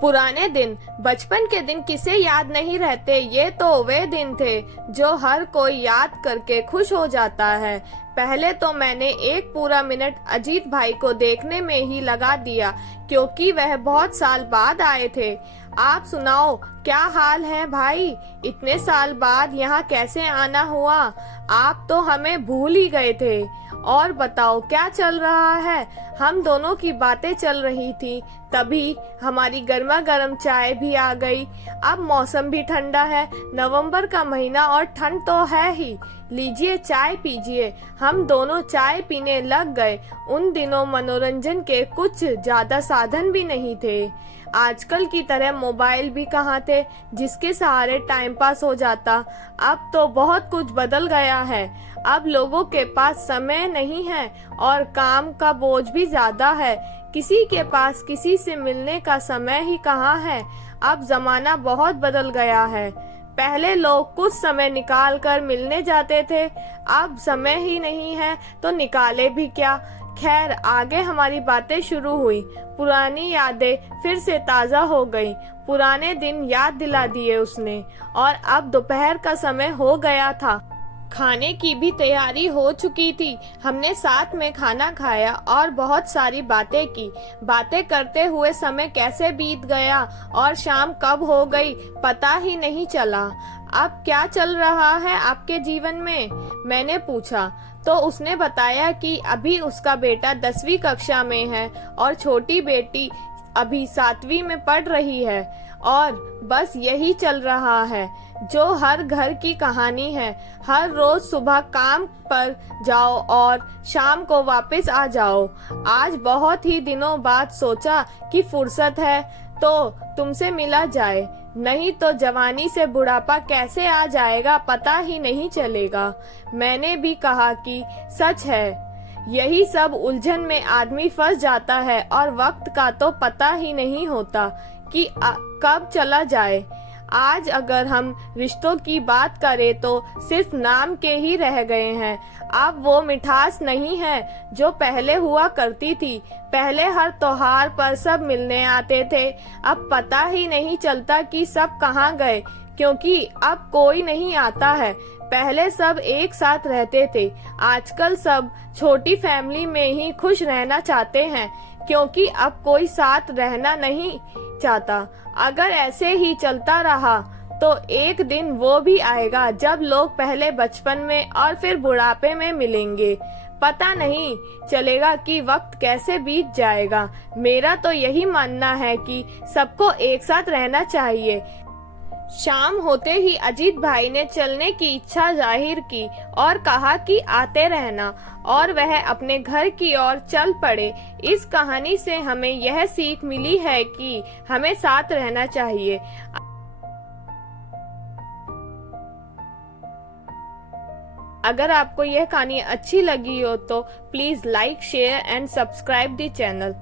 पुराने दिन, बचपन के दिन किसे याद नहीं रहते। ये तो वे दिन थे जो हर कोई याद करके खुश हो जाता है। पहले तो मैंने एक पूरा मिनट अजीत भाई को देखने में ही लगा दिया, क्योंकि वह बहुत साल बाद आए थे। आप सुनाओ, क्या हाल है भाई? इतने साल बाद यहाँ कैसे आना हुआ? आप तो हमें भूल ही गए थे। और बताओ, क्या चल रहा है? हम दोनों की बातें चल रही थी, तभी हमारी गर्मा गर्म चाय भी आ गई। अब मौसम भी ठंडा है, नवंबर का महीना, और ठंड तो है ही। लीजिए, चाय पीजिए। हम दोनों चाय पीने लग गए। उन दिनों मनोरंजन के कुछ ज्यादा साधन भी नहीं थे। आजकल की तरह मोबाइल भी कहाँ थे जिसके सहारे टाइम पास हो जाता। अब तो बहुत कुछ बदल गया है। अब लोगों के पास समय नहीं है और काम का बोझ भी ज्यादा है। किसी के पास किसी से मिलने का समय ही कहाँ है। अब जमाना बहुत बदल गया है। पहले लोग कुछ समय निकाल कर मिलने जाते थे, अब समय ही नहीं है तो निकाले भी क्या। खैर, आगे हमारी बातें शुरू हुई। पुरानी यादें फिर से ताजा हो गईं। पुराने दिन याद दिला दिए उसने। और अब दोपहर का समय हो गया था। खाने की भी तैयारी हो चुकी थी। हमने साथ में खाना खाया और बहुत सारी बातें की। बातें करते हुए समय कैसे बीत गया और शाम कब हो गई पता ही नहीं चला। अब क्या चल रहा है आपके जीवन में? मैंने पूछा तो उसने बताया कि अभी उसका बेटा 10वीं कक्षा में है और छोटी बेटी अभी 7वीं में पढ़ रही है। और बस यही चल रहा है जो हर घर की कहानी है। हर रोज सुबह काम पर जाओ और शाम को वापस आ जाओ। आज बहुत ही दिनों बाद सोचा कि फुर्सत है तो तुमसे मिला जाए, नहीं तो जवानी से बुढ़ापा कैसे आ जाएगा पता ही नहीं चलेगा। मैंने भी कहा कि सच है, यही सब उलझन में आदमी फंस जाता है और वक्त का तो पता ही नहीं होता कि कब चला जाए। आज अगर हम रिश्तों की बात करें तो सिर्फ नाम के ही रह गए हैं। अब वो मिठास नहीं है जो पहले हुआ करती थी। पहले हर त्योहार पर सब मिलने आते थे। अब पता ही नहीं चलता कि सब कहाँ गए, क्योंकि अब कोई नहीं आता है। पहले सब एक साथ रहते थे, आजकल सब छोटी फैमिली में ही खुश रहना चाहते हैं, क्योंकि अब कोई साथ रहना नहीं चाहता। अगर ऐसे ही चलता रहा तो एक दिन वो भी आएगा जब लोग पहले बचपन में और फिर बुढ़ापे में मिलेंगे। पता नहीं चलेगा कि वक्त कैसे बीत जाएगा। मेरा तो यही मानना है कि सबको एक साथ रहना चाहिए। शाम होते ही अजीत भाई ने चलने की इच्छा जाहिर की और कहा कि आते रहना, और वह अपने घर की ओर चल पड़े। इस कहानी से हमें यह सीख मिली है कि हमें साथ रहना चाहिए। अगर आपको यह कहानी अच्छी लगी हो तो please like, share and subscribe the channel.